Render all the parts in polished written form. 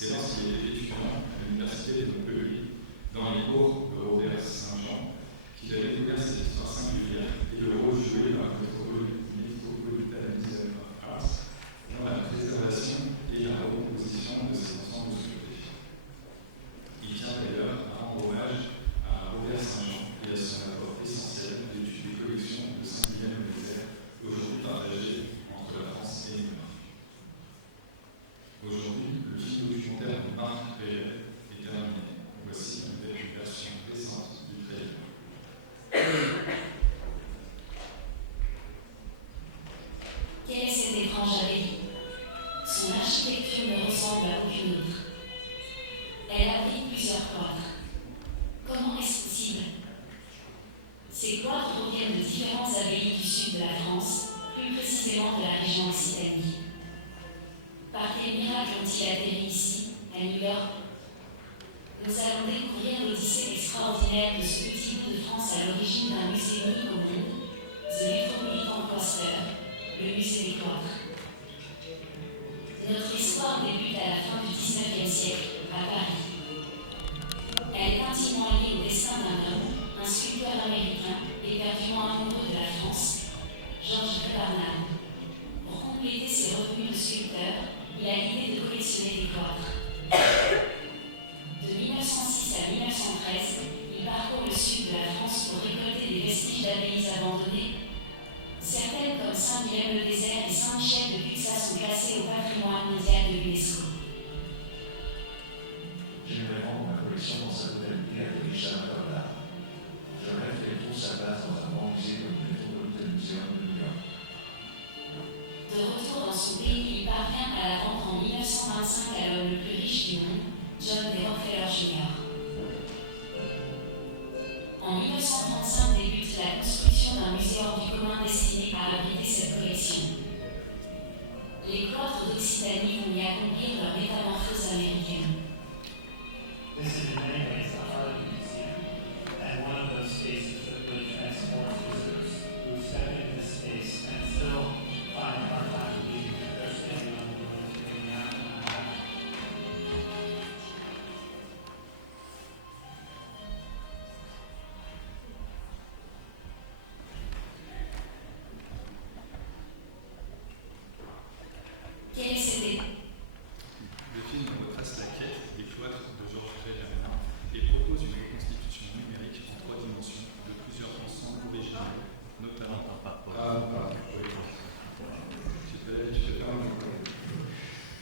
C'est lorsqu'il était étudiant à l'université de Montpellier, dans les cours de Robert Saint-Jean, qu'il a découvert cette histoire singulière et le rôle joué par le métropolitanisme of arts dans la préservation et la recomposition de ces ensembles sculptés. Il tient d'ailleurs à rendre hommage à Robert Saint-Jean et à son apport essentiel d'études des collections de Saint-Guilhem-le-Désert, aujourd'hui partagées entre la France et New York. Aujourd'hui, le film documentaire de Marc Réel est terminé. Voici une version récente du trailer. Quelle est cette étrange abbaye? Son architecture ne ressemble à aucune autre. Elle abrite plusieurs cloîtres. Comment est-ce possible? Ces cloîtres proviennent de différentes abbayes du sud de la France, plus précisément de la région Occitanie. Par quel miracle ont-ils atterri ici, à New York? Nous allons découvrir l'odyssée extraordinaire de ce petit bout de France à l'origine d'un musée unique au monde, The Metropolitan Cloister, le musée des cloîtres. Notre histoire débute à la fin du XIXe siècle, à Paris. Elle est intimement liée au destin d'un homme, un sculpteur américain, éperdument amoureux de la France, Georges Barnard. Pour compléter ses revenus de sculpteur, il a l'idée de collectionner des cloîtres. De 1906 à 1913, il parcourt le sud de la France pour récolter des vestiges d'abbayes abandonnées. Certaines, comme Saint-Guilhem-le-Désert et Saint-Michel de Cuxas, sont classées au patrimoine mondial de l'UNESCO. J'aimerais rendre ma collection dans sa totalité à Richard Barnard. Je rêve qu'elle trouve sa place dans un grand musée comme le Metropolitan Museum de New York. De retour dans son pays, il parvient à la vendre en 1925 à l'homme le plus riche du monde, John D. Rockefeller Jr. En 1935 débute la construction d'un musée hors du commun destiné à abriter cette collection. Les cloîtres d'Occitanie vont y accomplir leur métamorphose américaine. This is in many ways the heart of the museum, and one of those spaces that really transforms visitors who step into this space and still find a hard time believing that they're standing on the ruins of the mountain. Quelle est cette époque? Le film retrace la quête des cloîtres de Georges Crémermin et propose une reconstitution numérique en 3 dimensions de plusieurs ensembles originaux, notamment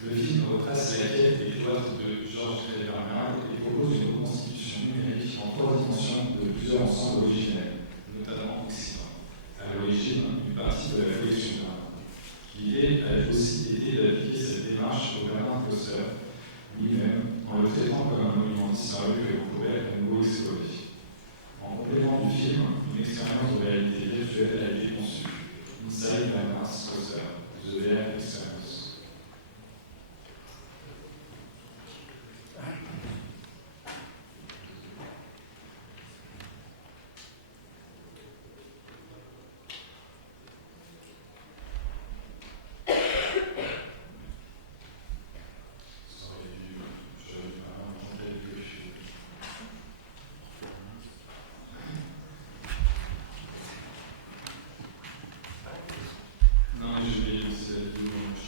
Le film retrace la quête des cloîtres de Georges Crémermin et propose une reconstitution numérique en 3 dimensions de plusieurs ensembles originels, notamment occidentaux, à l'origine du parti de la collection d'art. L'idée a aussi été d'appliquer cette démarche au Bernard Cloister lui-même, en le traitant comme un monument disparu et recouvert à nouveau exposé. En complément du film, une expérience de réalité virtuelle a été conçue, Inside Bernard Cloister, The VR Experience. Non, mais je vais laisser la vidéo, je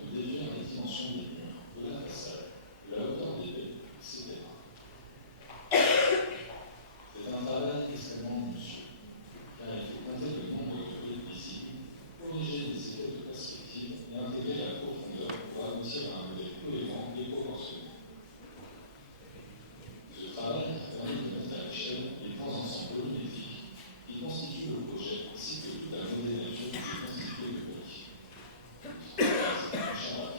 de déduire les dimensions des murs, de la façade, de la hauteur des baies, etc. C'est un travail extrêmement minutieux, car il faut compter le nombre de briques visibles, corriger les effets de perspective et intégrer la profondeur pour aboutir à un modèle cohérent et proportionné. Ce travail a permis de mettre à l'échelle les grands ensembles volumétriques qui constituent le projet ainsi que la modélisation qui constitue le briques. C'est un champ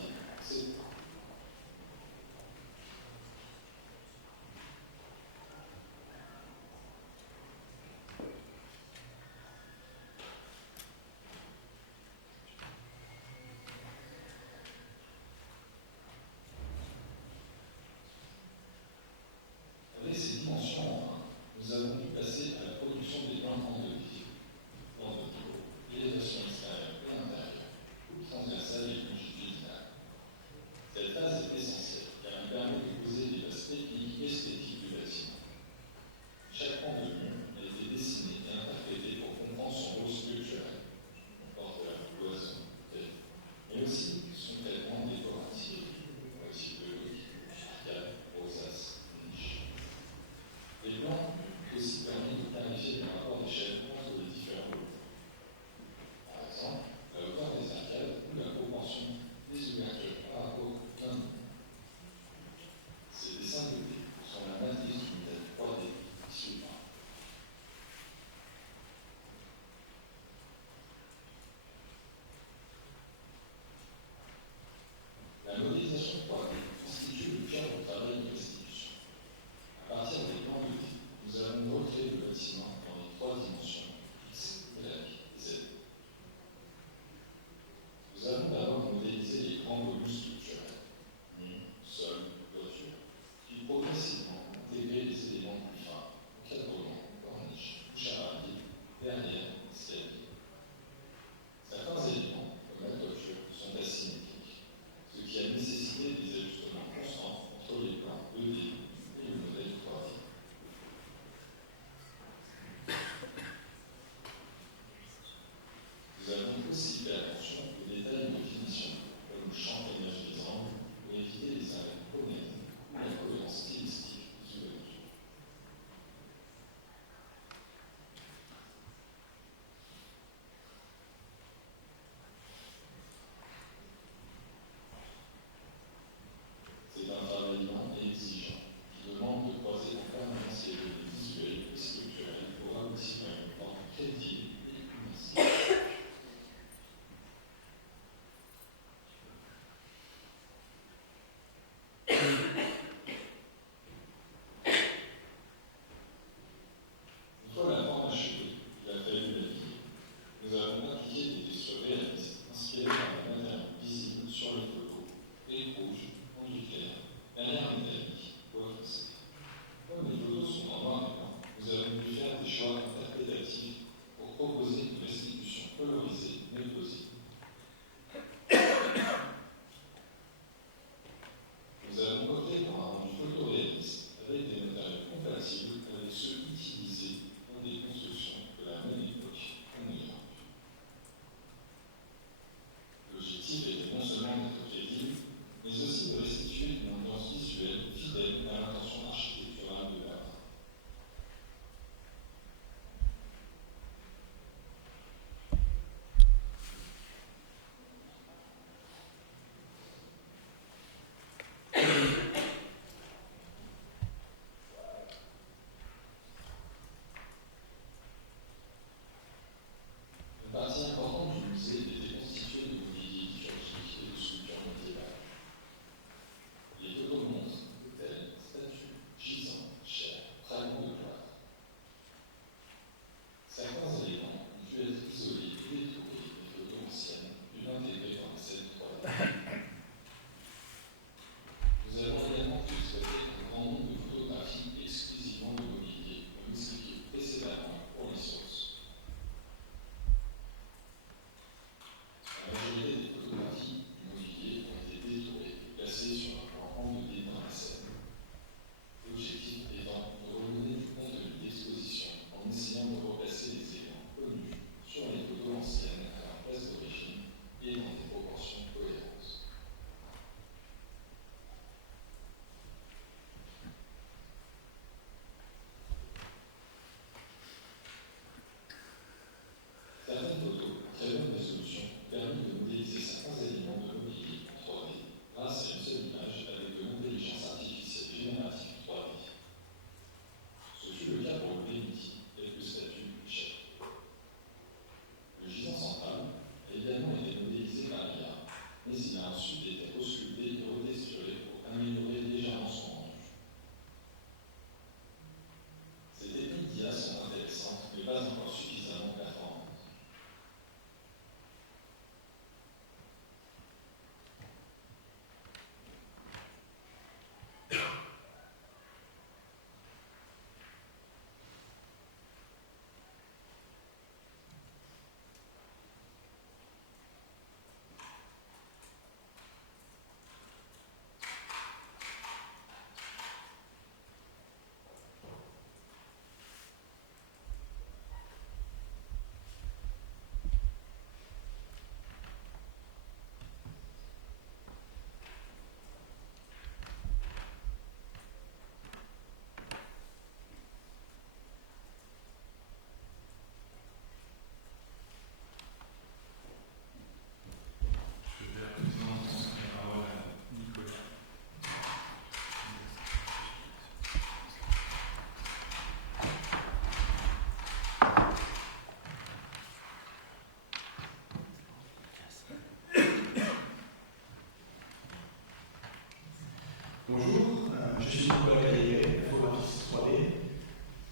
Bonjour, je suis Nicolas Callier, infographiste 3D.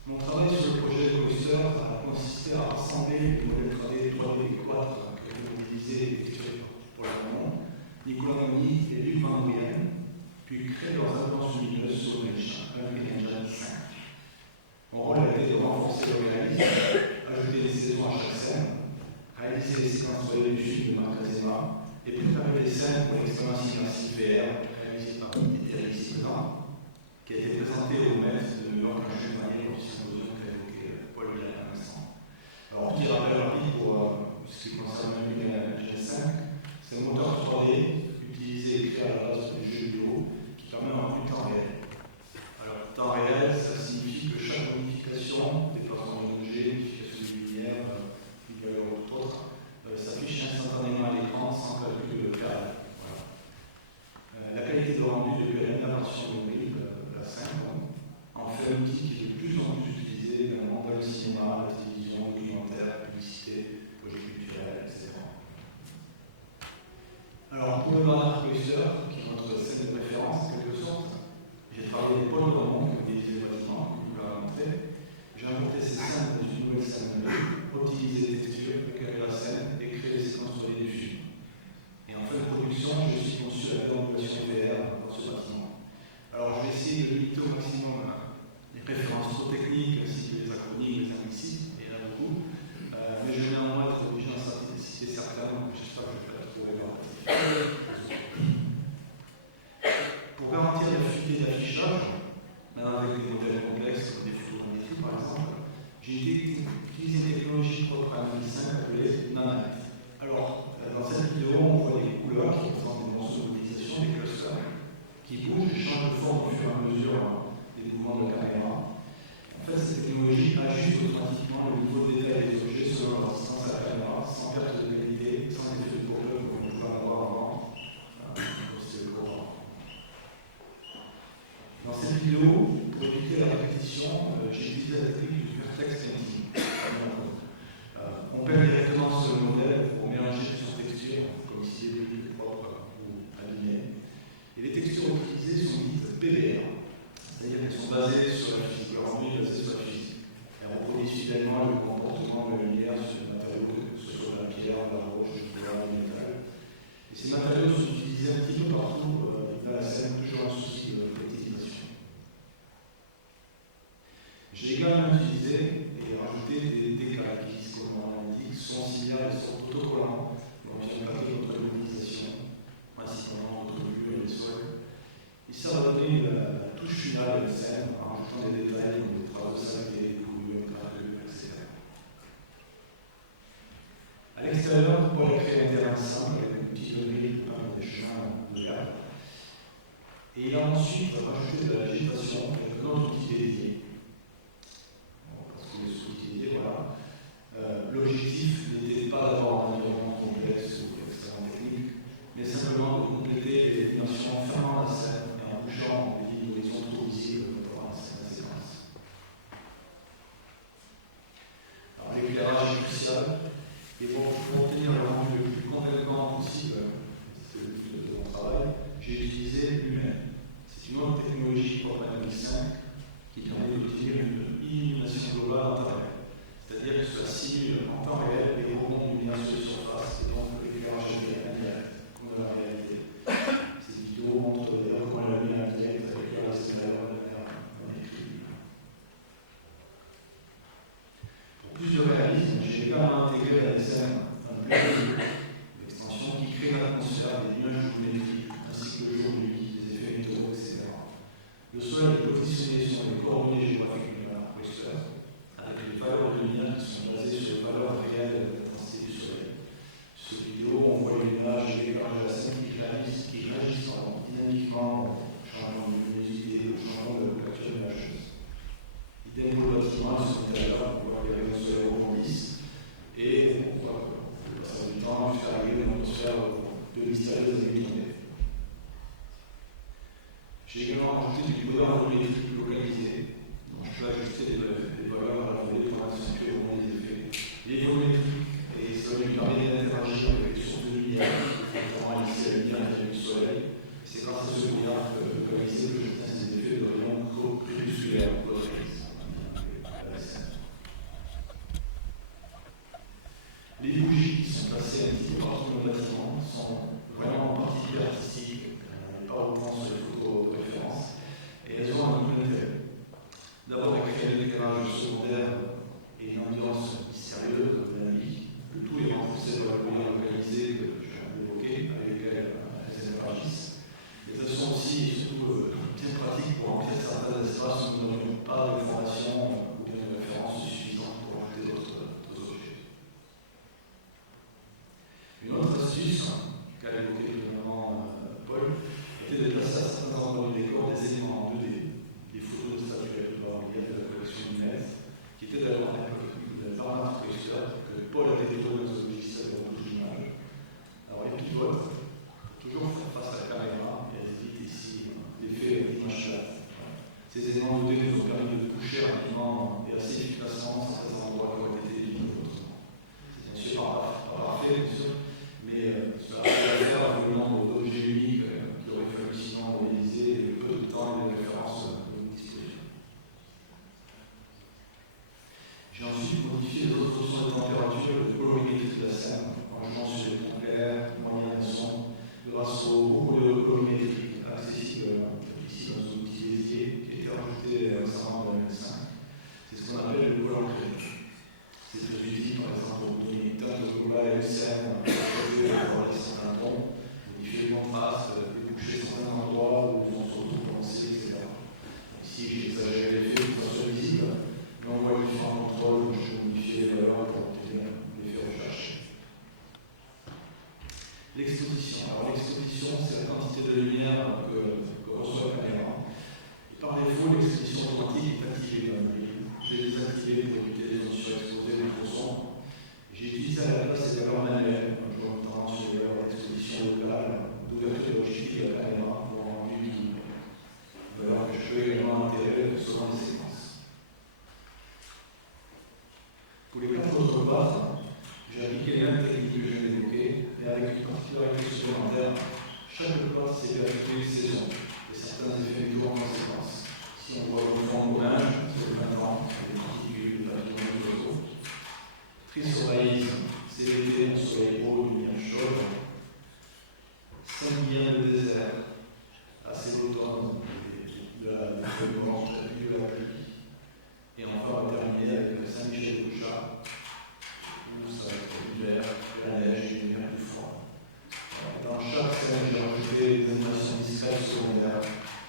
Mon travail sur le projet de Coaster a consisté à rassembler les modèles 3D et Quatre que vous utilisez les textures pour le moment, Nicolas Moni et Luc Van Brien, puis créer leurs influences lumineuses sur Unreal Engine 5. Mon rôle a été de renforcer le réalisme, ajouter des saisons à chaque scène, réaliser les séquences 3D du film de Marc Azema et préparer les scènes pour l'expérience immersive VR réalisée par Thierry Blanc, qui a été présenté au Met de New York un juin dernier au symposium qu'a évoqué Paul Villard à l'instant. Alors, petit rappel rapide pour ce qui concerne Unreal Engine 5, c'est un moteur 3D utilisé et créé à la base pour les jeux vidéo qui permet un plus temps réel. Alors, temps réel, ça signifie que chaque modification, déplacement de l'objet, modification de lumière, autre, s'affiche instantanément à l'écran sans calcul de cadre. Voilà. La qualité de rendu depuis la dernière version de Unreal, la 5, en fait un outil qui est de plus en plus utilisé dans le cinéma, la télévision, le documentaire, la publicité, projet culturel, etc. Alors, pour le Bernard Coaster, qui est notre scène de référence en quelque sorte, j'ai travaillé avec Paul Dormont, qui modélise les bâtiments, comme vous l'avez montré. J'ai importé ces scènes dans une nouvelle scène de optimiser les textures, récupérer la scène et créer les séquences 3D du film. Et en fin de production, j'ai aussi conçu la déambulation VR dans ce bâtiment. Alors, je vais essayer de limiter au maximum les références trop techniques ainsi que les acronymes, les anglicismes, et il y en a beaucoup. Mais je vais néanmoins être obligé d'en citer certains, donc j'espère que je vais la trouver là. Pour garantir la fluidité d'affichage, même avec des modèles complexes comme des photométries par exemple, j'ai utilisé une technologie propre à Unreal 5 appelée Nanite. Alors, dans cette vidéo, on voit des couleurs qui représentent des morceaux de modélisation, des clusters, qui bougent et changent de forme au fur et à mesure des mouvements de la caméra. En fait, cette technologie ajuste automatiquement le niveau de détail des objets selon leur distance à la caméra, sans perte de qualité, sans effet de pop-up comme on pouvait en avoir avant. Dans cette vidéo, pour éviter la répétition, j'ai utilisé la technique du vertex painting. On peint directement sur le modèle pour mélanger plusieurs textures, comme ici les bulles propres ou abîmées. Et les textures utilisées sont dites PBR, c'est-à-dire qu'elles sont basées sur la physique. Leur rendu est basé sur la physique. Elles reproduisent fidèlement le comportement de la lumière sur les matériaux, que ce soit la pierre, la roche, le bois, le métal. Et ces matériaux sont utilisés un petit peu partout dans la scène, toujours un souci de l'utilisation. J'ai également utilisé et rajouté des décals qui, comme on l'indique, sont similaires et sont autocollants, donc il n'y a pas de notre modélisation, principalement notre mur et le sol. Ils servent à donner la touche finale de la scène en rajoutant des détails comme des traces de saleté, des coulures, des cratères, etc. À l'extérieur, pour les créer un terrain simple avec une petite grille pour peindre des chemins de garde. Et il a ensuite rajouté de la végétation avec un autre outil dédié. Voilà. L'objectif n'était pas d'avoir un environnement complexe ou extrêmement technique, mais simplement de compléter les dimensions fermant la scène et en bouchant les lignes d'horizon trop visibles pendant la séquence. Alors l'éclairage est crucial, et pour obtenir le rendu le plus convaincant possible, c'est le but de mon travail, j'ai utilisé Lumen. C'est une autre technologie propre à 2005 qui permet d'obtenir une illumination globale en temps réel. C'est-à-dire que cela simule en temps réel les rebonds de lumière sur les surfaces et donc l'éclairage indirect, comme de la réalité. Cette vidéo montre d'ailleurs comment la lumière indirecte éclaire l'extérieur de manière équilibrée. Pour plus de réalisme, j'ai également intégré à des scènes un plugin d'extension qui crée l'atmosphère des nuages géométriques ainsi que le jour de nuit, des effets météo, etc. Le soleil est positionné sur les coordonnées géographiques de la Coaster, avec les valeurs de lumière qui sont basées sur les valeurs réelles de l'intensité du soleil. Sur cette vidéo, on voit les nuages et l'éclairage de la scène qui réagissent dynamiquement au changement de luminosité, au changement de couverture nuageuse. Idem pour le bâtiment, ils sont à l'heure, on voit que les rayons du soleil rebondissent et on voit que le passage du temps jusqu'à arriver dans l'atmosphère de mystérieuse et tombée. J'ai également rajouté du bonheur volumétrique localisé. Donc je peux ajuster des valeurs à la volée pour accentuer au moment des effets. Les volumétriques, et ça lui permet d'interagir avec les sources de lumière, notamment ici la lumière qui vient du soleil. C'est grâce à ce brouillard localisé que lumière que reçoit la caméra. Et par défaut, l'exposition automatique est activée dans le livre. Je l'ai désactivée pour éviter les zones surexposées ou trop sombres. J'ai utilisé à la place des valeurs manuelles, notamment sur les valeurs d'exposition locale, d'ouverture logique de la caméra pour un rendu équilibré. Valeurs que je peux également intégrer selon les séquences. Pour les 4 autres quadres, j'ai appliqué les mêmes techniques que je viens d'évoquer, mais avec une particularité supplémentaire. Chaque quadre s'est effectué une saison, et certains effets tournent en conséquence. Si on voit le fond gommage, c'est le printemps, les particules, le papillon, l'oiseau. Trisoraïsme, c'est l'été, un soleil haut, une lumière chaude. Saint-Guilhem de désert, assez l'automne, de la feuille blanche, de la pluie. Et enfin, on va terminer avec Saint-Michel-de-Bouchard, où ça va être l'hiver, la neige et l'hiver plus froid. Dans chaque scène, j'ai rajouté des animations discrètes secondaires,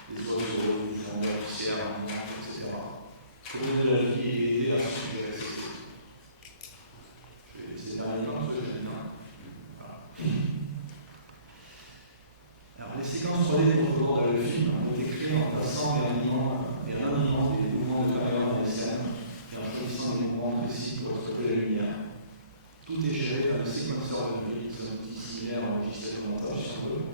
des oiseaux, du fond, de la poussière, etc. Pour donner la vie et aider à suggérer ces choses. Je vais laisser terminer comme ça, je dis. Voilà. Alors, les séquences 3D proprement dans le film ont été créées en passant et en animant des mouvements de caméra dans les scènes et en choisissant des mouvements précis pour attraper la lumière. Tout est géré par le séquenceur de nuit, c'est un outil similaire au logiciel de montage si on veut,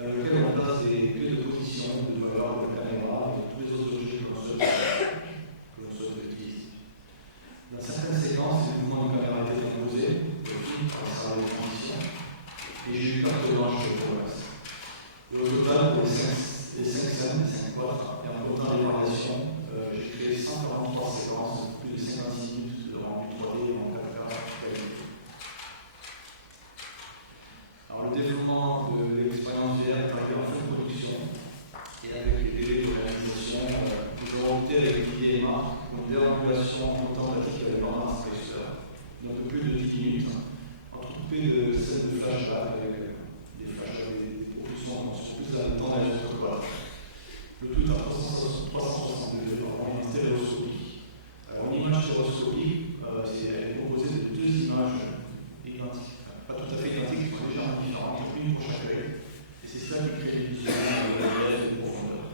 dans lequel on place des clés de position, de valeur de la caméra et de tous les autres objets que l'on souhaite utiliser. Dans certaines séquences, les mouvements de caméra étaient imposés, le film par le cerveau de transition, et j'ai eu carte blanche pour le reste. Et au total, pour les 5 scènes, les 5 quadres, et en comptant les variations, j'ai créé 143 séquences, plus de 56 minutes de rendu 3D en 4K qualité. Alors, le développement de l'expérience VR est arrivé en fin de production, et avec les délais de réalisation, nous avons opté avec Didier et Marc pour une déambulation contemplative avec Bernard Streisler, d'un peu plus de 10 minutes, entrecoupée de scènes de flashback avec des flashbacks, des propulsions sur plus d'un temps dans les autres quadres. Le tout à 360 degrés, en stéréoscopie. Alors, une image stéréoscopique, elle est composée de 2 images identiques, pas tout à fait identiques, qui sont légèrement différentes, une pour chaque œil, et c'est ça qui crée l'illusion de relief et de profondeur.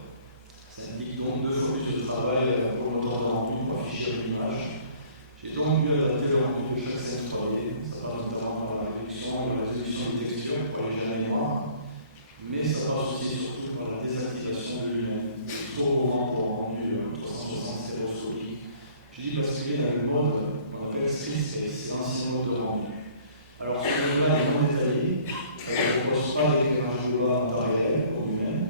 Ça indique donc 2 fois plus de travail pour le moteur de rendu pour afficher l'image. J'ai donc dû adapter le rendu de chaque scène 3D, ça passe notamment par la réduction et la résolution des textures pour alléger la mémoire, mais ça passe aussi et surtout par la désactivation de lui-même, trop gourmand pour un rendu 360 stéréoscopique. Je dis basculer dans le mode qu'on appelle STRIS, c'est l'ancien mode de rendu. Alors, ce mode-là est moins détaillé, ne propose pas d'éclairage global en temps réel pour lui-même.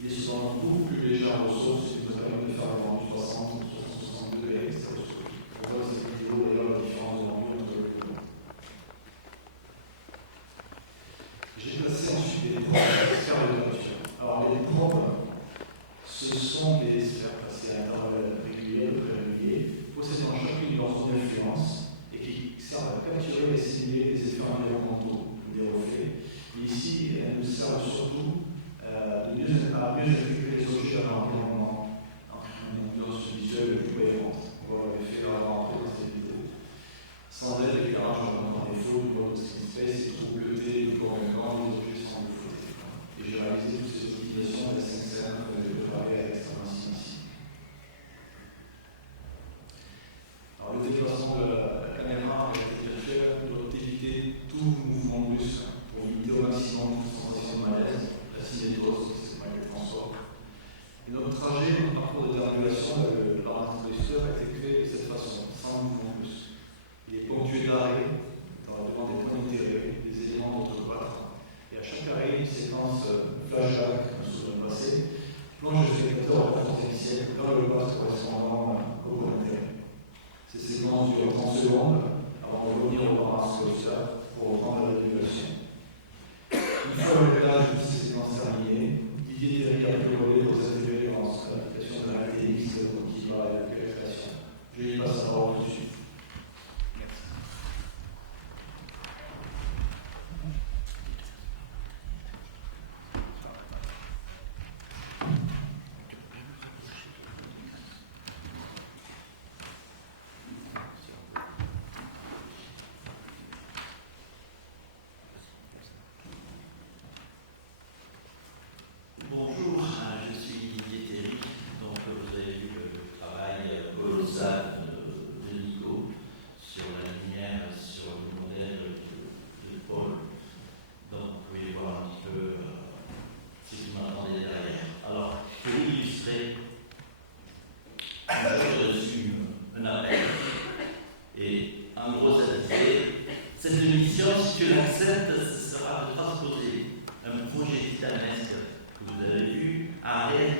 Il est souvent beaucoup plus léger en ressources, ce qui nous permet de faire un rendu 360 ou 360 degrés stéréoscopique. On voit cette vidéo d'ailleurs la différence de rendu entre les deux. J'ai placé ensuite des sphères de capture. Alors, les probes, ce sont des sphères placées à intervalles réguliers, possédant chacune leur zone d'influence et qui servent à capturer et simuler les effets environnementaux, des reflets. Et ici, elles nous servent surtout à mieux intégrer les objets dans l'environnement, en créant une ambiance visuelle le plus cohérente. On voit l'effet de la rentrée dans cette vidéo. Sans aide d'éclairage, par défaut, du mode Screen Space est trop bleuté, trop convaincant, les objets semblent flotter. Et j'ai réalisé toutes ces optimisations des 5 scènes que j'ai préparées à l'extrêmation ici. Alors, le déplacement de la caméra avec les virtuels doit éviter tout mouvement brusque pour limiter au maximum toute sensation de malaise, la cinétose, c'est Michael François. Et notre trajet, notre parcours de déambulation avec le Bernard Streisler a été créé de cette façon, sans mouvement brusque. Il est ponctué d'arrêts, devant des points d'intérêt, des éléments d'autres quadres. Et à chaque arrêt, une séquence flashback, un souvenir passé, plonge le spectateur au potentiel dans le quadre correspondant au point d'intérêt. Ces séquences durent 30 secondes avant de revenir au Bernard Streisler pour reprendre la régulation. Une fois le réglage de ces séquences terminées, Didier Thierry a pris le relais pour s'intégrer dans l'application de la réalité mixte qui va avec la création. Je lui passe la parole tout de suite.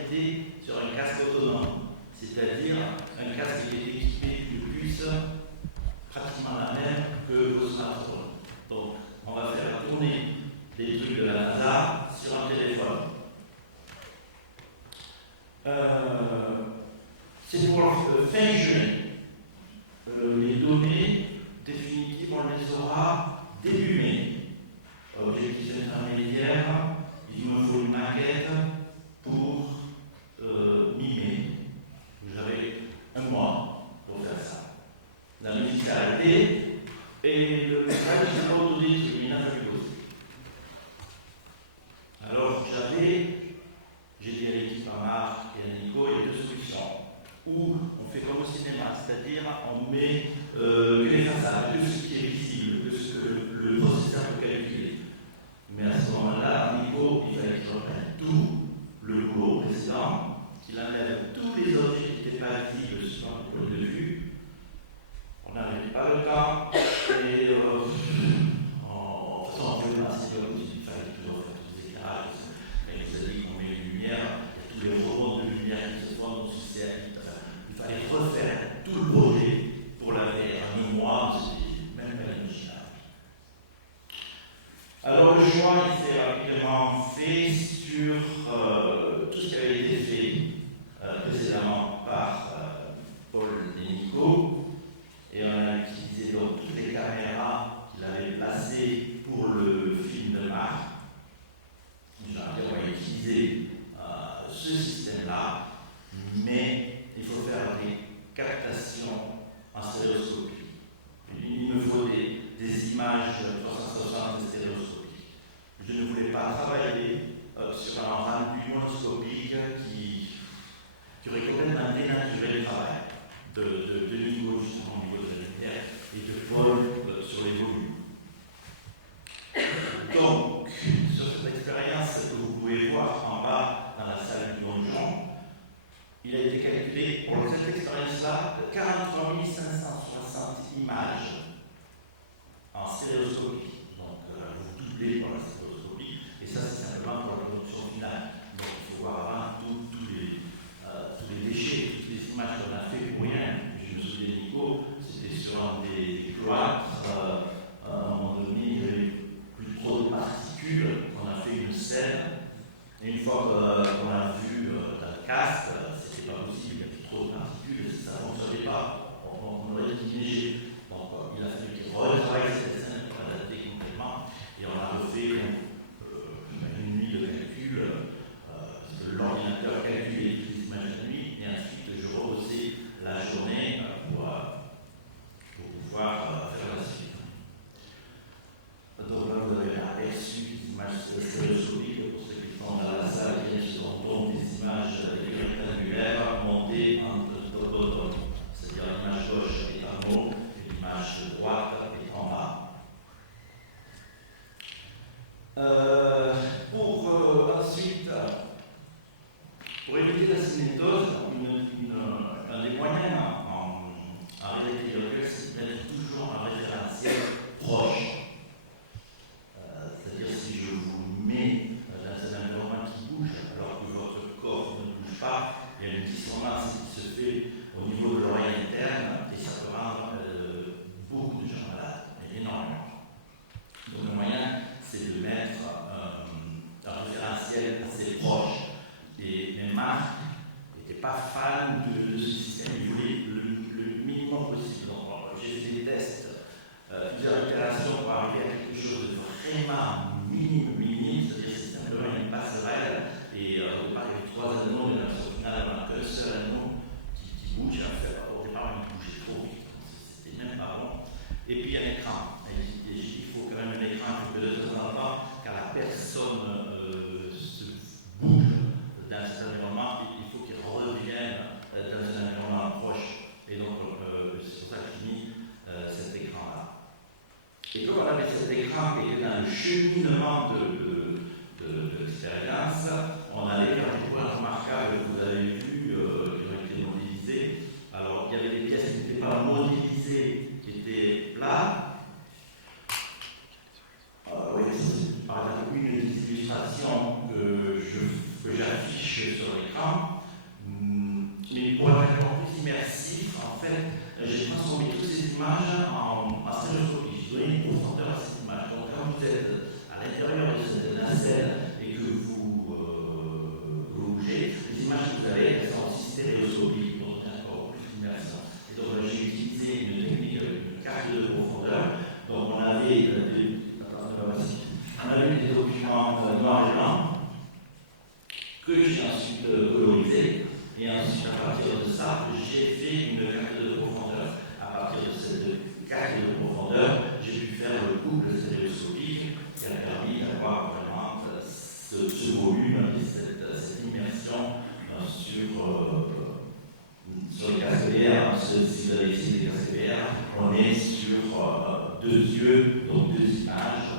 été sur un casque autonome, c'est-à-dire un casque qui est équipé d'une puce pratiquement la même que vos smartphones. Donc, on va faire tourner des trucs de la NASA sur un téléphone. C'est pour fin juin. Les données définitives, on les aura début mai. Objectif intermédiaire, il me faut une maquette pour mi-mai. J'avais un mois pour faire ça. La musique s'est arrêtée et le message s'est autorisé, il n'a pas pu bosser. Alors j'ai dit à l'équipe à Marc et à Nico, il y a deux solutions. Ou on fait comme au cinéma, c'est-à-dire on met que les façades, que ce qui est visible, que ce que le processeur peut calculer. Mais à ce moment-là, Nico, il fallait qu'il reprenne tout le boulot précédent, qu'il enlève tous les objets qui n'étaient pas visibles sur un boulot de vue. On n'avait pas le temps et en faisant un peu il fallait toujours faire tous les éclairages. Mais vous avez dit qu'on met une lumière, il y a tous les rebonds de lumière qui se font dans ce ciel. Il fallait refaire tout le projet pour l'année en un mois, c'est même pas imaginable. Alors le choix il s'est rapidement fait sur tout ce qui avait été fait précédemment par Paul et Nico, et on a utilisé donc toutes les caméras qu'il avait placées pour le film de Marc. On a utilisé ce système-là, mais il faut faire des captations en stéréoscopie. Il me faut des images 360 stéréoscopiques. Je ne voulais pas travailler sur un rendu monoscopique qui aurait complètement dénaturé le travail de Nico justement au niveau de la lumière et de Paul sur les volumes. Donc, sur cette expérience que vous pouvez voir en bas dans la salle du donjon, il a été calculé pour cette expérience-là 43 560 images en stéréoscopie. Donc, vous doublez pour la stéréoscopie, et ça, c'est simplement pour la production finale. Donc, il faut voir avant tous les déchets, toutes les images qu'on a fait pour rien. Je me souviens, Nico, c'était sur un des cloîtres. À un moment donné, il n'y avait plus trop de particules. On a fait une scène, et une fois qu'on a vu dans le casque, c'était pas possible, il y avait trop de particules, ça ne fonctionnait pas, on aurait dit neiger. Donc il a fallu qu'il retravaille cette scène pour l'adapter complètement, et on a refait une nuit de calcul, parce que l'ordinateur calculait toutes les images de nuit, et ensuite je rebossais la journée pour pouvoir faire la suite. Donc là, vous avez aperçu des images stéréoscopiques pour ceux qui sont dans la salle, qui sont donc des images rectangulaires montées entre deux botons. C'est-à-dire l'image gauche est en haut et l'image droite est en bas. Ensuite, pour éviter la cinétose, un des moyens en réalité virtuelle, c'est d'être toujours un référentiel proche. C'est-à-dire si je vous mets dans un environnement qui bouge alors que votre corps ne bouge pas, il y a une dissonance qui se fait au niveau de l'oreille interne et ça peut rendre beaucoup de gens malades, énormément. Donc le moyen, c'est de mettre un référentiel assez proche. Et Marc n'était pas fan de ce système, il voulait le minimum possible. Donc j'ai fait des tests, plusieurs itérations pour arriver à quelque chose de vraiment minime, c'est-à-dire c'est simplement une passerelle, et au départ il y avait 3 anneaux, et au final on n'a qu'un seul anneau qui bouge, en fait, au départ il bougeait trop vite, c'était même pas bon. Et puis il y a un écran, et il faut quand même un écran que de temps en temps, car la personne se bouge dans cet environnement, il faut qu'il revienne dans un environnement proche, et donc c'est pour ça que j'ai mis cet écran-là. Et comme on avait cet écran qui était dans le cheminement de l'expérience, on allait vers des points remarquables que vous avez vus, qui ont été modélisés. Alors, il y avait des pièces qui n'étaient pas modélisées, qui étaient plats. Oui, par exemple, une des illustrations que j'affiche sur l'écran, que j'ai ensuite colorisé. Et ensuite, à partir de ça, j'ai fait une carte de profondeur. À partir de cette carte de profondeur, j'ai pu faire le couple stéréoscopique qui a permis d'avoir vraiment ce volume et cette immersion sur les KCBR. Si vous avez ici les KCBR, on est sur 2 yeux, donc 2 images.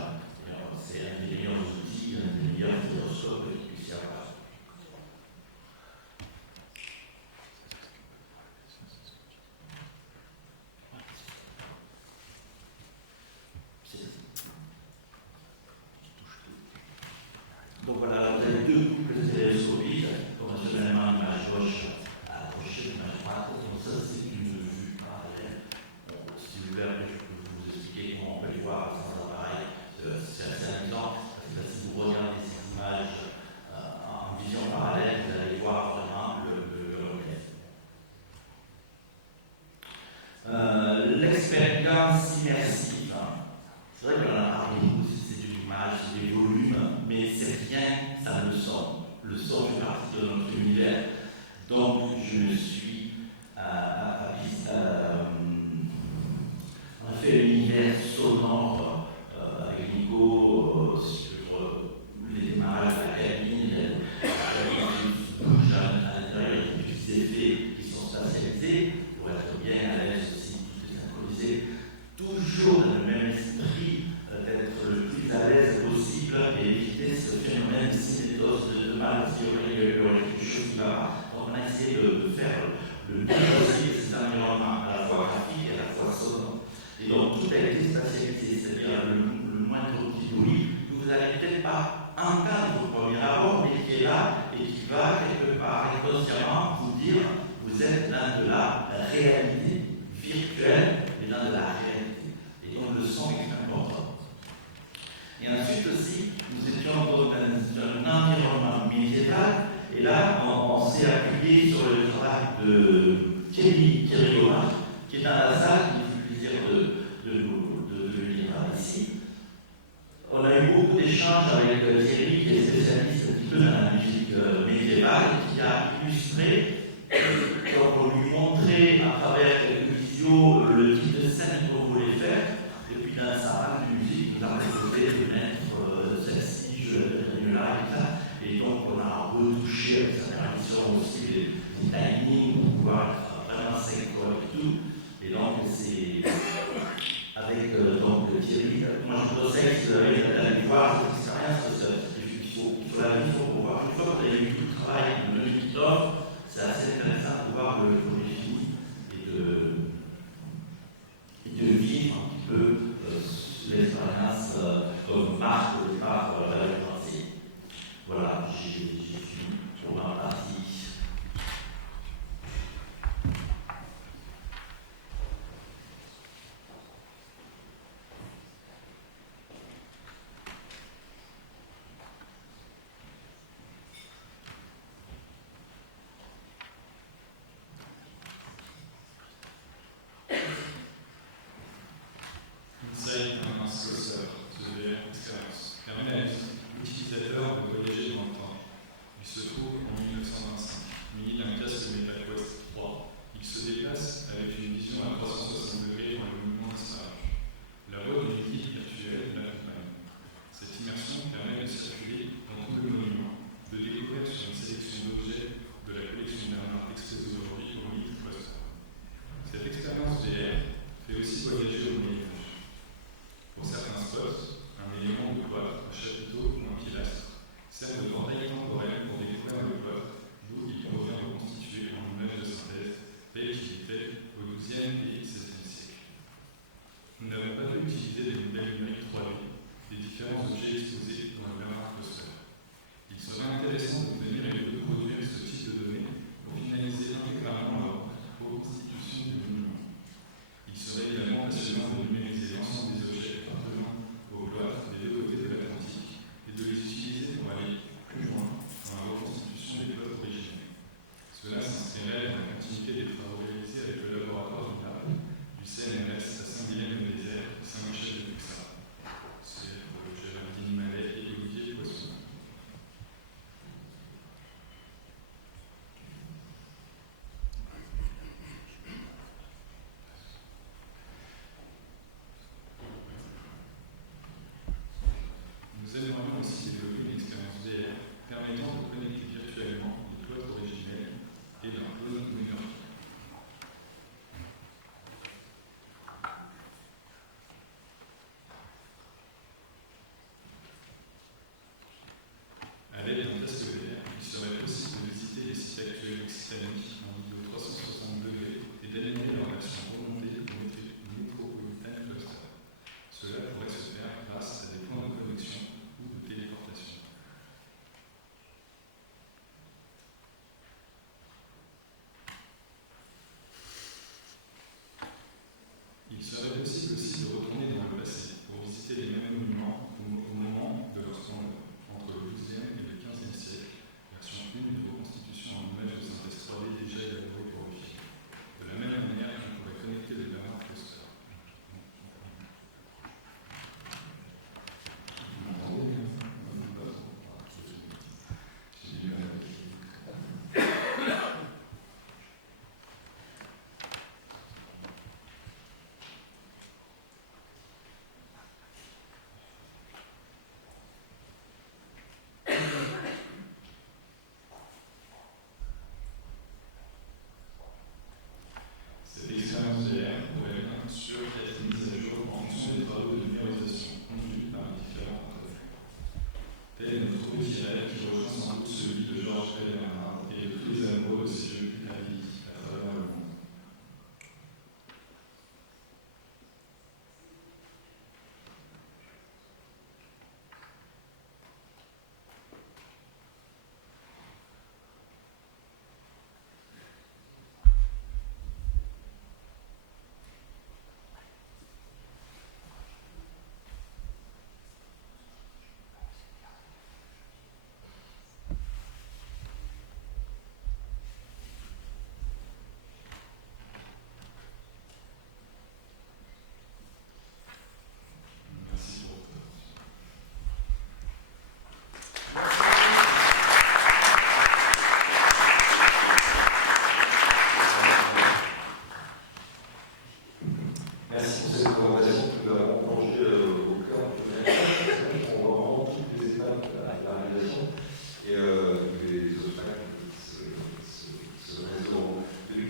C'est un des meilleurs outils, un des meilleurs stéréoscopes qui puisse y avoir. Donc voilà, vous avez 2 couples stéréoscopiques, conventionnellement l'image gauche approchée de l'image droite. Donc ça, c'est une vue parallèle. Bon, si vous voulez, après, je peux vous expliquer comment on peut les voir sans appareil. C'est assez amusant, parce que si vous regardez ces images en vision parallèle, vous allez voir vraiment le relief. L'expérience immersive, c'est vrai qu'on en a parlé beaucoup, c'est une image, c'est des volumes, mais c'est rien sans le son. Le son fait partie de notre univers. Donc, je me suis on a fait l'univers sonore avec Nico sur les démarrages de la cabine, qui bouge à l'intérieur, des petits effets qui sont spatialisés pour être bien à l'aise aussi, tout est synchronisé. Toujours dans le même esprit d'être le plus à l'aise possible et éviter ce phénomène de cinétose de mal si il y aurait quelque chose qui va. Donc on a essayé de faire le mieux possible cet environnement à la fois graphique et à la fois sonore. Et donc tout a été spatialisé, c'est-à-dire le moindre petit bruit que vous n'allez peut-être pas entendre au premier abord, mais qui est là et qui va quelque part inconsciemment vous dire vous êtes dans de la réalité virtuelle, mais dans de la réalité. Et donc le son est important. Et ensuite aussi, nous étions dans un environnement médiéval, et là, on s'est appuyé sur le travail de Thierry Gomard, qui est dans la salle, qui nous fait plaisir de venir ici. On a eu beaucoup d'échanges avec Thierry, qui est spécialiste un petit peu dans la musique médiévale, et qui a illustré, donc on lui montrait à travers quelques visios le type de scène qu'on voulait faire, et puis dans sa rame de musique, nous avons proposé de mettre celle-ci, là et ça. Et donc, on a retouché avec sa permission aussi des timings pour pouvoir être vraiment synchro et tout. Et donc, c'est avec donc, Thierry. Moi, je vous conseille, si vous avez d'aller voir cette expérience, il faut la vivre pour voir. Une fois que vous avez eu tout le travail de musique d'offre, c'est assez intéressant de voir le projet fini et de vivre un petit peu l'expérience comme marque au départ de la pensée. Voilà, j'ai fini pour ma partie.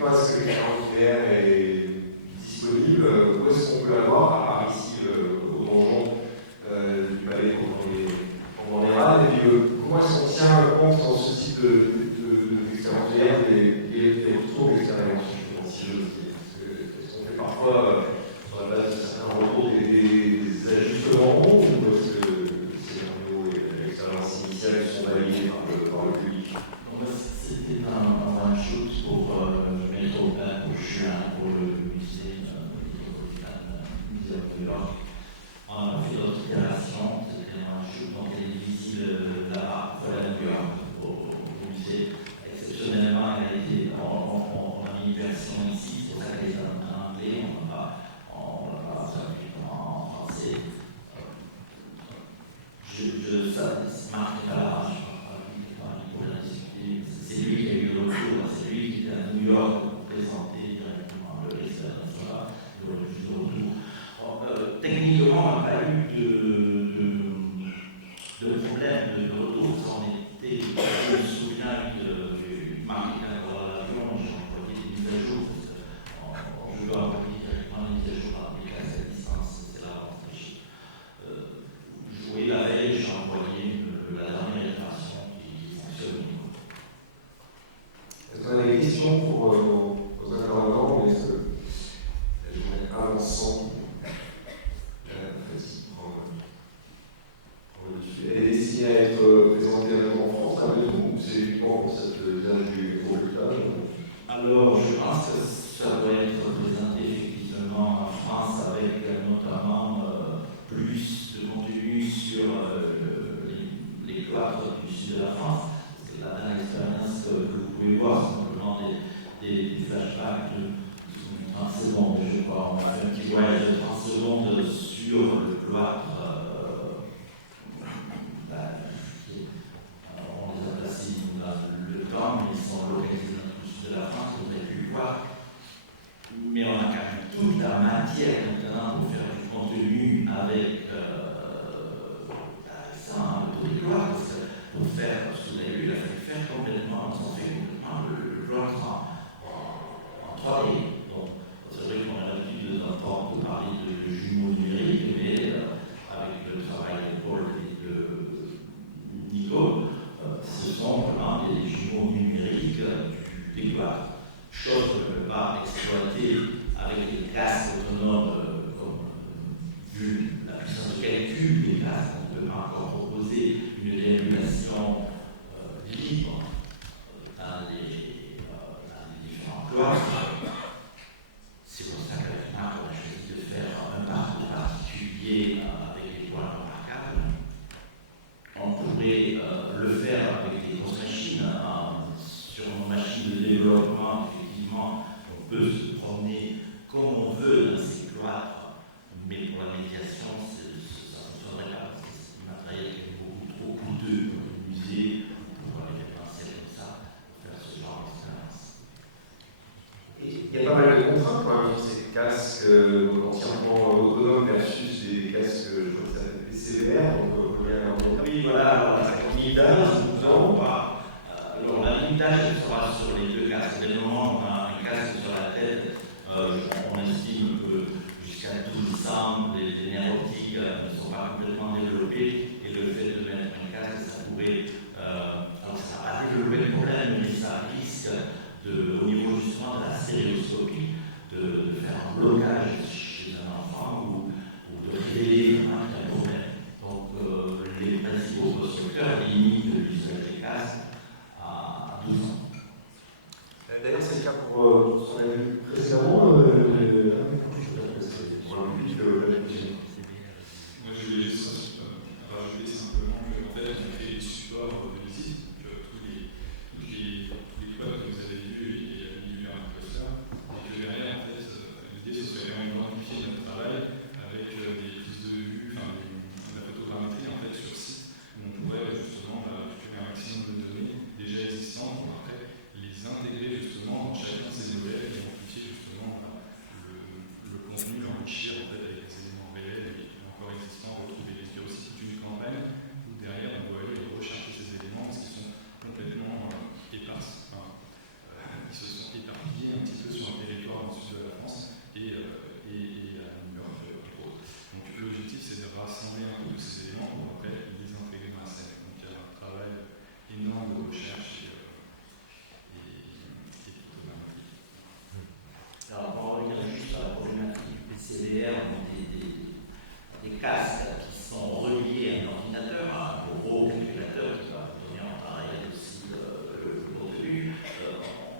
Quand est-ce que l'expérience VR est disponible? Où est-ce qu'on peut l'avoir? À part ici, au donjon du palais pendant les rades. Et puis, comment est-ce qu'on tient compte dans ce type d'expérience VR des retours d'expérience, si j'ose dire? Est-ce qu'on fait parfois, sur la base de certains retours, des ajustements, ou est-ce que les scénarios et l'expérience initiale sont validés par le public? C'était un one-shot pour mettre au plan pour juin pour le musée métropolitain de New York. On a fait d'autres itérations, c'était un one-shot, donc elle est visible là-bas, voilà New York, au musée. Exceptionnellement, elle a été, on a mis une version ici, c'est pour ça qu'elle est en anglais, on l'a pas traduit en français. Ça marque pas la rage. C'est lui qui a eu le retour, c'est lui qui était à New York pour présenter directement l'expérience là, le retour. Techniquement, on n'a pas eu de problème de retour. On était, je me souviens du marketing dans l'avion, j'ai envoyé des mises à jour. Je dois envoyer directement les mises à jour par l'application à distance, c'est l'avantage. Oui, la veille, j'ai envoyé la dernière itération qui fonctionne. Est-ce qu'on a des questions pour nos intervenants? Est-ce que la journée avançant, elle est destinée à être présentée en France après tout, ou c'est uniquement pour cette usage du projectage? Alors, je pense que ça doit être présenté effectivement en France avec notamment plus de contenu sur les cloîtres du sud de la France. C'est la dernière expérience que vous pouvez voir, simplement des flashbacks de 30 secondes, je crois. On a fait un petit voyage de 30 secondes sur le cloître. On les a placés dans le temps, mais ils sont localisés dans le sud de la France, vous avez pu le voir. Mais on a quand même toute la matière maintenant pour faire du contenu avec ça, le cloître, pour faire, parce que vous avez vu, il a fallu faire complètement, on s'en fait complètement le cloître en 3D. Donc, c'est vrai qu'on a l'habitude d'entendre parler de jumeaux numériques, mais avec le travail de Paul et de Nico, ce sont vraiment des jumeaux numériques des cloîtres. Chose qu'on ne peut pas exploiter avec des casques autonomes, comme vu la puissance de calcul des casques, on ne peut pas encore proposer une déambulation libre dans les différents cloîtres. C'est pour ça qu'avec Marc, on a choisi de faire un parcours particulier avec les points remarquables. On pourrait le faire avec des grosses machines. Sur nos machines de développement, effectivement, on peut se promener comme on veut dans ces cloîtres, mais pour la médiation, ça ne fonctionnerait pas parce que c'est du matériel qui est beaucoup trop coûteux pour le musée, pour les événementiels comme ça, pour faire ce genre d'expérience. Il y a pas mal de contraintes quand même sur ces casques entièrement autonomes versus des casques, je crois que ça s'appelle PCVR, donc on peut bien entendre. Oui, voilà, alors la limitage, non, pas. Alors la limitage sera sur les deux casques. Dès le moment où on a un casque sur la tête, on estime que jusqu'à 12 ans, les nerfs optiques ne sont pas complètement développés, et le fait de mettre un casque, ça pourrait, alors ça n'a pas développé le problème, mais ça risque au niveau justement de la stéréoscopie, de faire un blocage chez un enfant ou de révéler vraiment qu'il y a un problème. Donc les principaux constructeurs limitent l'usage des casques à 12 ans. D'ailleurs, c'est le cas pour ce qu'on a vu précédemment, pour le public de la télévision. Moi, je voulais juste rajouter simplement qu'en fait, on a créé des supports de visite, donc tous les codes que vous avez vus et mis vers un cluster, et que derrière, en fait, l'idée, ce serait vraiment de quantifier notre travail avec des prises de vue, enfin, de la photogrammétrie, en fait, sur site, où on pourrait justement récupérer un maximum de données déjà existantes pour après les intégrer justement dans chacun de ces modèles et amplifier recherche et plutôt innovatif. Alors, pour revenir juste à la problématique du PCVR, des casques qui sont reliés à un ordinateur, à un gros calculateur qui va donner en temps réel aussi le contenu.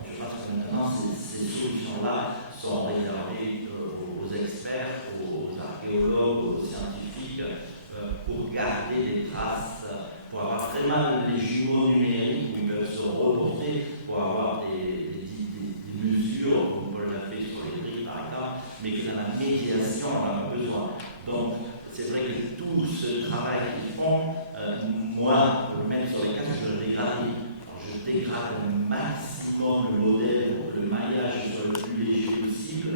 Je pense que maintenant, ces solutions-là sont réservées aux experts, aux archéologues, aux scientifiques, pour garder des traces, pour avoir vraiment les jumeaux numériques où ils peuvent se reporter, pour avoir des mesures, comme Paul l'a fait sur les briques par exemple, mais que dans la médiation, on a besoin. Donc, c'est vrai que tout ce travail qu'ils font, moi, pour le mettre sur les casques, je le dégrade. Alors, je dégrade au maximum le modèle pour que le maillage soit le plus léger possible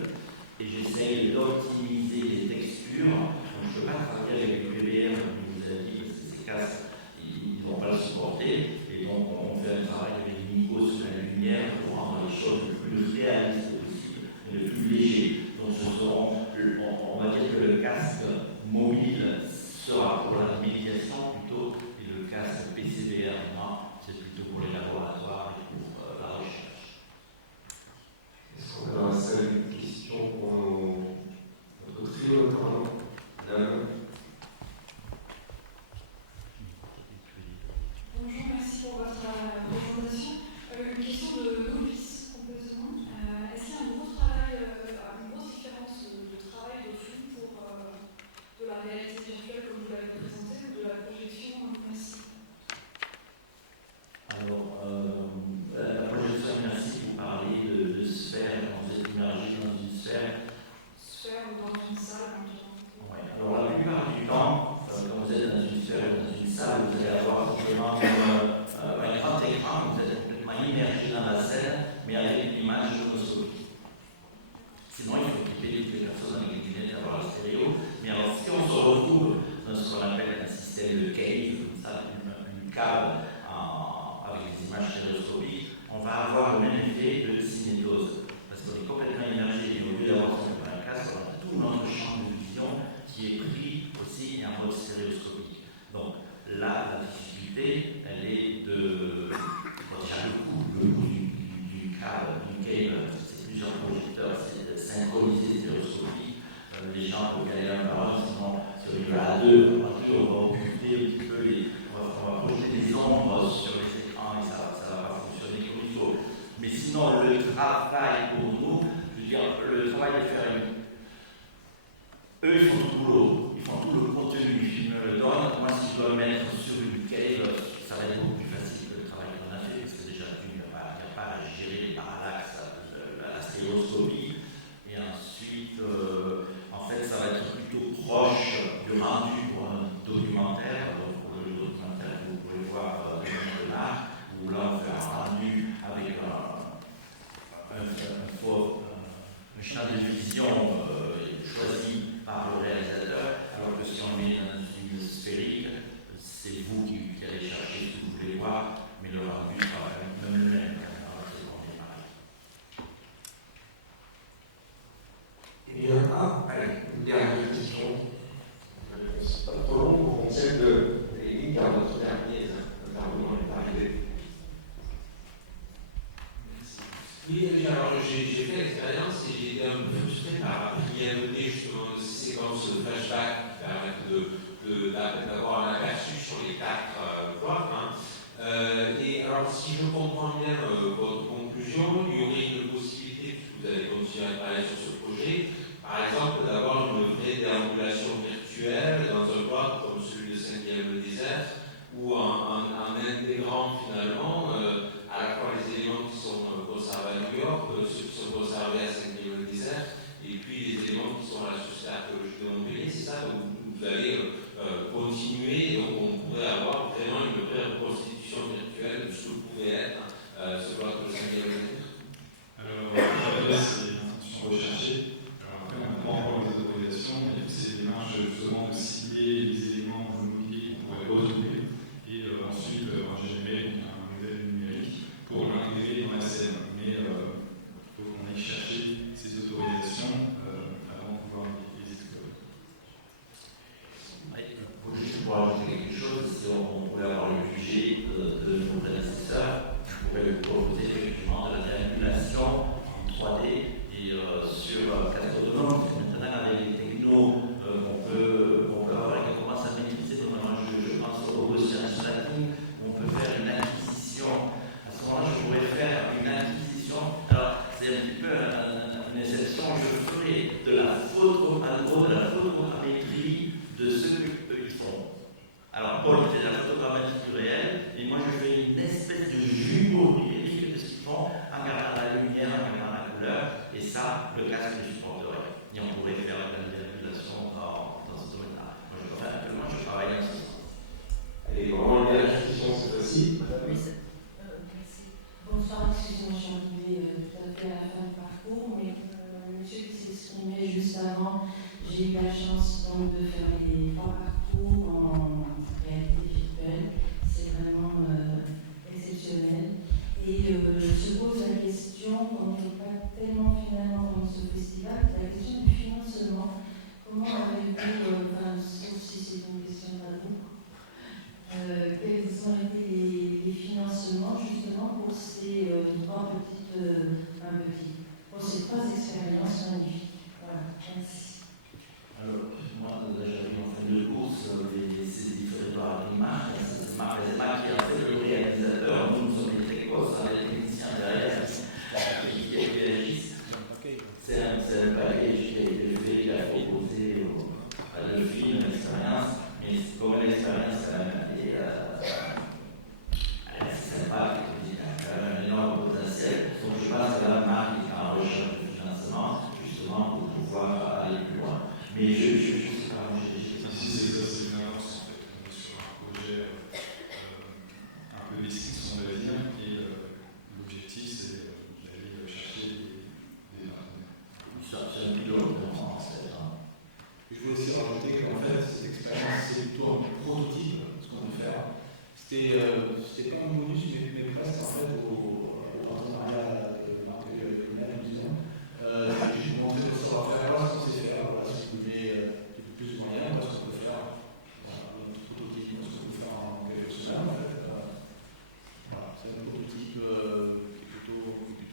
et j'essaye d'optimiser les textures. Donc, je ne peux pas travailler avec le PBR, comme je vous ai dit, parce que ces casques, ils ne vont pas le supporter. Et donc, on fait un travail avec Nico sur la lumière pour rendre les choses le plus réalistes possible et le plus léger. Donc, on va dire que le casque mobile sera pour la médiation plutôt, et le casque PCVR, c'est plutôt pour les laboratoires et pour la recherche. Est-ce qu'on a une question pour notre trio notamment? Bonjour, merci pour votre présentation. Une question de novice, complètement. Est-ce qu'il y a une grosse différence de travail de fond pour de la réalité virtuelle comme vous l'avez présenté ou de la projection immersive? Alors, la projection immersive, vous parlez de sphère, quand vous êtes immergé dans une sphère. Sphère ou dans une salle, Ouais. Alors, la plupart du temps, quand vous êtes dans une sphère ou dans une salle, vous allez avoir simplement un grand écran, vous êtes complètement immergé dans la scène, mais avec une image génoscopique. Sinon, il faut équiper toutes les personnes avec des lunettes à avoir le stéréo. Mais alors, si on se retrouve dans ce qu'on appelle un système de cave, comme ça, une cave avec des images stéréoscopiques, on va avoir le même effet de cinétose. Parce qu'on est complètement immergé et au lieu d'avoir simplement un casque, on a tout notre champ de vision qui est pris aussi en mode stéréoscopique. Donc là, la difficulté, elle est de. Déjà, le coût du câble, du cable, c'est plusieurs projecteurs, c'est de synchroniser stéréoscopie. Les gens peuvent galérer un par un, sinon, si on y va à deux, on va occulter un petit peu on va projeter des ombres sur les écrans et ça ne va pas fonctionner comme il faut. Mais sinon, le travail pour nous, je veux dire, le travail de faire eux, ils font tout le boulot, ils font tout le contenu, ils me le donnent. Moi, si je dois le mettre sur une cave, ça va être beaucoup plus facile que le travail qu'on a fait, parce que déjà, il n'y a pas à gérer les parallaxes, la stéréoscopie. Et ensuite, en fait, ça va être plutôt proche du rendu pour un documentaire. Donc, pour le documentaire, vous pouvez voir de là, où là, on fait un rendu avec un champ de vision choisi par le réalisateur, alors que si on le met dans une sphérique, c'est vous qui allez chercher ce que vous voulez voir, mais le rendu sera même le même. Et une dernière question. C'est pas trop long pour qu'on tienne les lignes car notre dernier intervenant est arrivé. Oui, alors j'ai fait l'expérience et j'ai été un peu frustré par la primauté justement de ces séquences de flashback qui permettent d'avoir un aperçu sur les quatre voies. Et alors, si je comprends bien votre conclusion, il y aurait une possibilité, puisque vous allez continuer à travailler sur ce projet, par exemple, d'avoir une vraie déambulation virtuelle dans un parc comme celui de Saint-Guilhem-le-Désert, où en intégrant finalement à la fois les éléments qui sont conservés à New York, ceux qui sont conservés à Saint-Guilhem-le-Désert, et puis les éléments qui sont à la Société archéologique de Montpellier, c'est ça, donc vous allez continuer, et donc on pourrait avoir vraiment une vraie reconstitution virtuelle de ce que pouvait être ce bloc de Saint-Guilhem-le-Désert. Alors, c'est une intention recherchée. Alors après, on n'a pas encore les autorisations, mais c'est des démarches justement de cibler les éléments mobiliers qu'on pourrait retrouver et ensuite générer un modèle numérique pour l'intégrer dans la scène. Mais il faut qu'on aille chercher ces autorisations avant de pouvoir les explorer. Juste pour ajouter quelque chose, si on pouvait avoir le budget de nos prédécesseurs, été à la fin du parcours, mais monsieur qui s'exprimait juste avant, j'ai eu la chance donc de faire les 3 parcours en réalité virtuelle. C'est vraiment exceptionnel. Et se pose la question, qu'on n'est pas tellement finalement dans ce festival, la question du financement. Comment avez-vous, sauf si c'est une question d'amour, quels ont été les financements justement pour ces 3 pour ces 3 expériences magnifiques? Voilà, merci. Alors, moi, j'avais en fin de course ces différentes images. C'est Marc qui a fait le réalisateur. Nous sommes les techos, les techniciens derrière qui réagissent. C'est un package qui a été fait, qui a proposé à le film, l'expérience. Mais comme l'expérience a été sympa, il y a un énorme potentiel. Donc je pense que la marque est en recherche de financement, justement pour pouvoir aller plus loin. Mais je ne sais pas, si c'est une avance en fait. On est sur un projet un peu d'extinction, on va dire, et l'objectif c'est d'aller chercher des partenaires. C'est un pilote en fait. Je voulais aussi rajouter qu'en fait, cette expérience, c'est plutôt un prototype, ce qu'on veut faire. C'était pas un bonus, mais presque en fait au partenariat de Marc et Lionel, disons. J'ai montré notre savoir-faire, voilà ce qu'on sait faire, voilà si vous voulez un petit peu plus de moyens, voilà ce qu'on peut faire, notre prototype, ce qu'on peut faire en quelques semaines en fait. Voilà, c'est un prototype qui est plutôt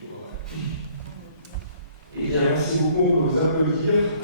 correct. Et bien, merci beaucoup, on peut vous applaudir.